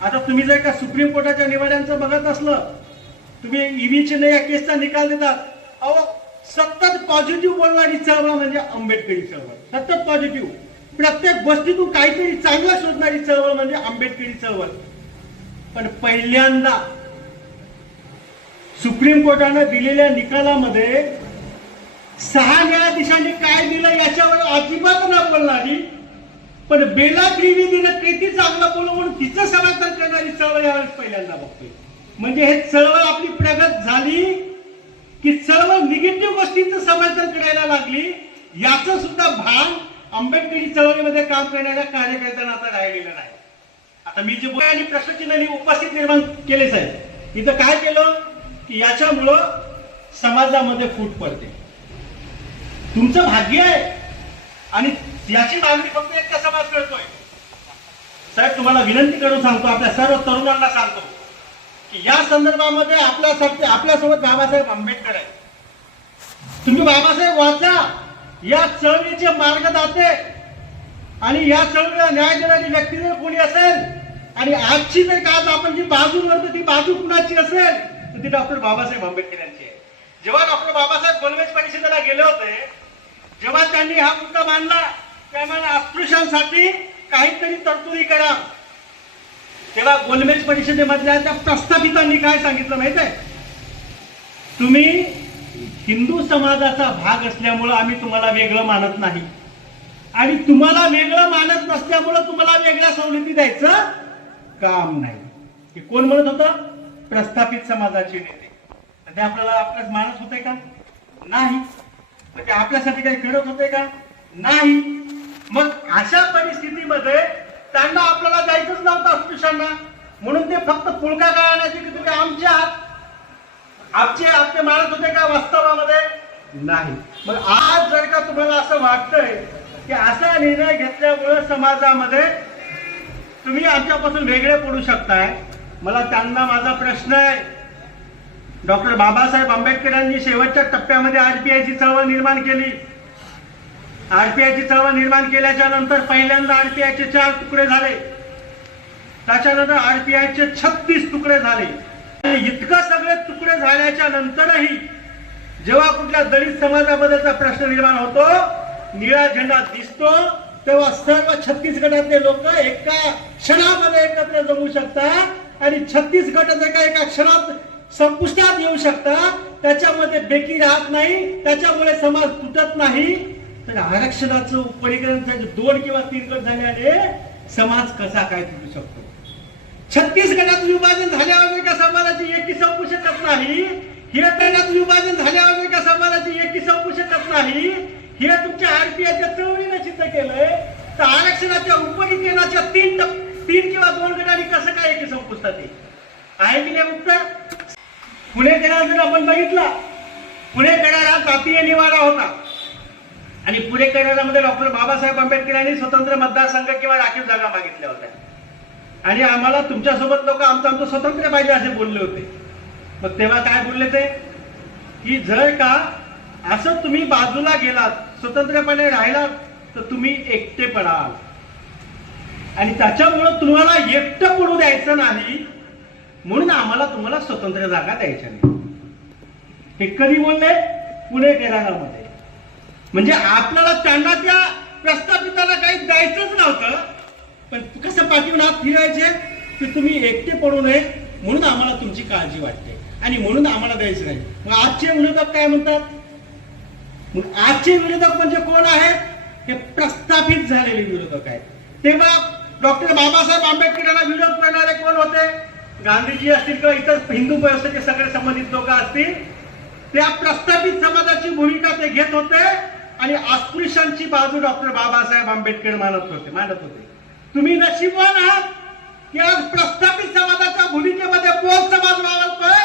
आता तुम्ही जर का सुप्रीम कोर्टाच्या निवाड्यांचं बघत असलं, तुम्ही ईव्हीचे या केसचा निकाल देतात, अहो सतत पॉझिटिव्ह बोलणारी चळवळ म्हणजे आंबेडकरी चळवळ, सतत पॉझिटिव्ह, प्रत्येक गोष्टीतून काहीतरी चांगलं शोधणारी चळवळ म्हणजे आंबेडकरी चळवळ. पण पहिल्यांदा सुप्रीम कोर्टानं दिलेल्या निकालामध्ये 6 न्यायाधीशांनी काय दिलं याच्यावर अजिबात न बोलणारी, पण बेला त्रिवेदीनं किती चांगलं बोलू म्हणून तिचं समर्थन करणारी चळवळ यावेळेस पहिल्यांदा बघतोय. म्हणजे हे चळवळ आपली प्रगत झाली की चळवळ निगेटिव्ह गोष्टींचं समर्थन करायला लागली, याचं सुद्धा भान आंबेडकरी चळवळीमध्ये काम करणाऱ्या कार्यकर्त्यांना आता राहिलेलं नाही. आता मी जे बोलले आणि प्रश्नचिन्हांनी उपस्थित निर्माण केलेच आहे, तिथं काय केलं की याच्यामुळं समाजामध्ये फूट पडते. तुमचं भाग्य आहे आणि याची मागणी फक्त एकटा समाज करतोय. साहेब तुम्हाला विनंती करून सांगतो, आपल्या सर्व तरुणांना सांगतो की या संदर्भामध्ये आपल्यासोबत बाबासाहेब आंबेडकर आहे. तुम्ही बाबासाहेब वाचा, या चळवळीचे मार्गदाते आणि या चळवळीला न्याय देणारी व्यक्ती जर कोणी असेल आणि आजची जर का आज आपण जी बाजू म्हणतो ती बाजू कुणाची असेल तर ती डॉक्टर बाबासाहेब आंबेडकर यांची आहे. जेव्हा डॉक्टर बाबासाहेब गोलमेज परिषदेला गेले होते, जेव्हा त्यांनी हा मुद्दा मांडला त्यामुळे अस्पृश्यांसाठी काहीतरी तरतुदी करा, तेव्हा गोलमेज परिषदेमधल्या त्या प्रस्थापितांनी काय सांगितलं माहित आहे, तुम्ही हिंदू समाजाचा भाग असल्यामुळं आम्ही तुम्हाला वेगळं मानत नाही आणि तुम्हाला वेगळं मानत नसल्यामुळं तुम्हाला वेगळ्या सवलती द्यायचं काम नाही. हे कोण म्हणत होतं? प्रस्थापित समाजाचे नेते. ते आपल्याला मानत होते का? नाही. म्हणजे आपल्यासाठी काही करत होते का? नाही. मग अशा परिस्थितीमध्ये त्यांना आपल्याला जायचंच नव्हतं अस्पृश्यांना, म्हणून ते फक्त पुळका गाळण्याची की तुम्ही आमचे मानत होते का? वास्तवामध्ये नाही. मग आज जर का तुम्हाला असं वाटतंय की असा निर्णय घेतल्यामुळे समाजामध्ये तुम्ही आमच्यापासून वेगळे पडू शकताय, मला त्यांना माझा प्रश्न आहे, डॉक्टर बाबासाहेब आंबेडकरांनी शेवटच्या टप्प्यामध्ये आरपीआयची चळवळ निर्माण केली. आरपीआयची चळवळ निर्माण केल्याच्या नंतर पहिल्यांदा आरपीआयचे 4 तुकडे झाले, त्याच्यानंतर आरपीआयचे 36 तुकडे झाले. इतकं सगळे तुकडे झाल्याच्या नंतरही जेव्हा कुठल्या दलित समाजाबद्दलचा प्रश्न निर्माण होतो, निळा झेंडा दिसतो, तेव्हा सर्व 36 गटातले लोक एका क्षणामध्ये एकत्र जमू शकतात आणि 36 गट जर का एका क्षणात संपुष्टात येऊ शकतात, त्याच्यामध्ये बेकी राहत नाही, त्याच्यामुळे समाज तुटत नाही. तर आरक्षणाचं उपरीकरण 2 किंवा 3 गट झाल्याने समाज कसा काय तुटू शकतो? 36 गटात विभाजन झाल्यावर का समाजाची एकी संपू शकत नाही, हे गटात विभाजन झाल्यावर का समाजाची एकी संपू शकत नाही, हे तुमच्या आरपीआयच्या चळवळीने सिद्ध केलंय. तर आरक्षणाच्या उपरीकरणाच्या 3 किंवा 2 गटांनी कसं काय एकी संपुष्टात आहे की नाही उत्तर? पुणे करार जर आपण बघितला, पुणे करार हा जातीय निवाडा होता आणि पुणे करारामध्ये डॉक्टर बाबासाहेब आंबेडकर यांनी स्वतंत्र मतदारसंघ किंवा राखीव जागा मागितल्या होत्या आणि आम्हाला तुमच्यासोबत लोक आमचं स्वतंत्र पाहिजे असे बोलले होते. मग तेव्हा काय बोलले ते की जर का असं तुम्ही बाजूला गेलात, स्वतंत्रपणे राहिलात, तर तुम्ही एकटे पडाल आणि त्याच्यामुळं तुम्हाला एकटं पडू द्यायचं नाही, म्हणून आम्हाला तुम्हाला स्वतंत्र जागा द्यायच्या नाही. हे कधी बोलले? पुणे करारामध्ये. म्हणजे आपल्याला त्यांना त्या प्रस्थापिताला काही द्यायचंच नव्हतं, पण कसं पाठीवर हात फिरायचे की तुम्ही एकटे पडू नये म्हणून आम्हाला तुमची काळजी वाटते आणि म्हणून आम्हाला द्यायचं नाही. मग आजचे विरोधक काय म्हणतात? मग आजचे विरोधक म्हणजे कोण आहेत? हे प्रस्थापित झालेले विरोधक आहेत. तेव्हा डॉक्टर बाबासाहेब आंबेडकर यांना विरोध करणारे कोण होते? गांधीजी असतील किंवा इतर हिंदू व्यवस्थेचे सगळे संबंधित लोक असतील, त्या प्रस्थापित समाजाची भूमिका ते घेत होते आणि अस्पृश्यांची बाजू डॉक्टर बाबासाहेब आंबेडकर मानत होते. तुम्ही नशीबवान आहात की आज प्रस्थापित समाजाच्या भूमिकेमध्ये बोध समाज वावरतोय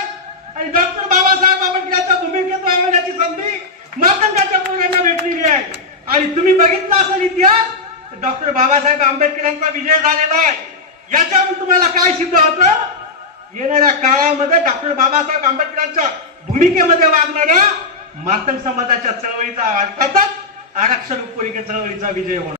आणि डॉक्टर बाबासाहेब आंबेडकरांच्या भूमिकेत वावरण्याची संधी मातंगाच्या पोरांना भेटलेली आहे. आणि तुम्ही बघितला असेल इतिहास, डॉक्टर बाबासाहेब आंबेडकरांचा विजय झालेला आहे. याच्यावर तुम्हाला काय सिद्ध होतं? येणाऱ्या काळामध्ये डॉक्टर बाबासाहेब आंबेडकरांच्या भूमिकेमध्ये वागणाऱ्या मातंग समाजाच्या चळवळीचा अर्थातच आरक्षण उपरीकर चळवळीचा विजय होणार.